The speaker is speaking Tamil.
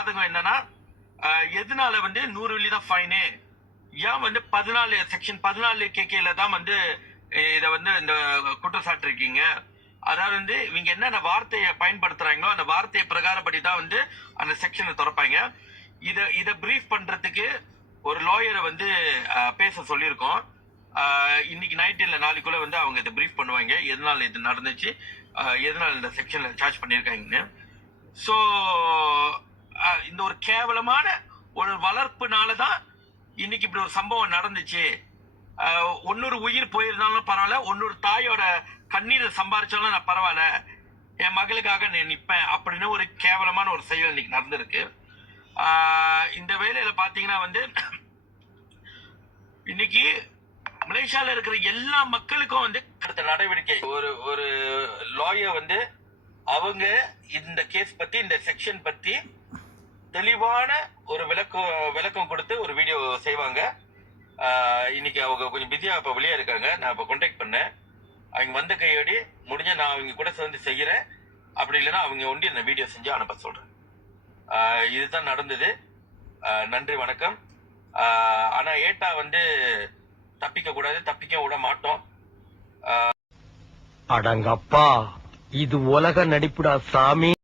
வாதகம் என்னன்னா, எதனால 100 வெள்ளி தான் ஃபைனு, ஏன் 14 செக்ஷன் 14 கேகேல தான் இத இந்த குற்றச்சாட்டு இருக்கீங்க. அதாவது இவங்க என்னென்ன வார்த்தையை பயன்படுத்துறாங்களோ அந்த வார்த்தையை பிரகாரப்படி தான் அந்த செக்ஷனை திறப்பாங்க. இத பிரீஃப் பண்றதுக்கு ஒரு லாயரை பேச சொல்லியிருக்கோம். இன்னைக்கு நைட் இல்ல நாளைக்குள்ள அவங்க இதை பிரீஃப் பண்ணுவாங்க, எதனால இது நடந்துச்சு, எதனால இந்த செக்ஷன்ல சார்ஜ் பண்ணிருக்காங்கன்னு. சோ இந்த ஒரு கேவலமான ஒரு வளர்ப்புனாலதான் இன்னைக்கு இப்படி ஒரு சம்பவம் நடந்துச்சு. ஒன்னொரு உயிர் போயிருந்தாலும் பரவாயில்ல, ஒன்னொரு தாயோட கண்ணீரை சம்பாரிச்சாலும் நான் பரவாயில்ல, என் மகளுக்காக நான் நிப்பேன் அப்படின்னு ஒரு கேவலமான ஒரு செயல் இன்னைக்கு நடந்திருக்கு. இந்த வேலையில பாத்தீங்கன்னா இன்னைக்கு மலேசியால இருக்கிற எல்லா மக்களுக்கும் அடுத்த நடவடிக்கை ஒரு லாயர் அவங்க இந்த கேஸ் பத்தி, இந்த செக்ஷன் பத்தி தெளிவான ஒரு விளக்கம் கொடுத்து ஒரு வீடியோ செய்வாங்க. இன்னைக்கு அவங்க கொஞ்சம் பிஸியா இப்ப வெளியே இருக்காங்க. நான் இப்ப கான்டாக்ட் பண்ணேன். அவங்க வந்த கையோடி முடிஞ்ச நான் அவங்க கூட சேர்ந்து செய்யறேன். அப்படி இல்லைன்னா அவங்க ஒண்டி இந்த வீடியோ செஞ்சு அனுப்ப சொல்றேன். இதுதான் நடந்தது. நன்றி, வணக்கம். ஆனா ஏட்டா தப்பிக்க கூடாது, தப்பிக்க விட மாட்டோம். அடங்கப்பா, இது உலக நடிப்புடா சாமி.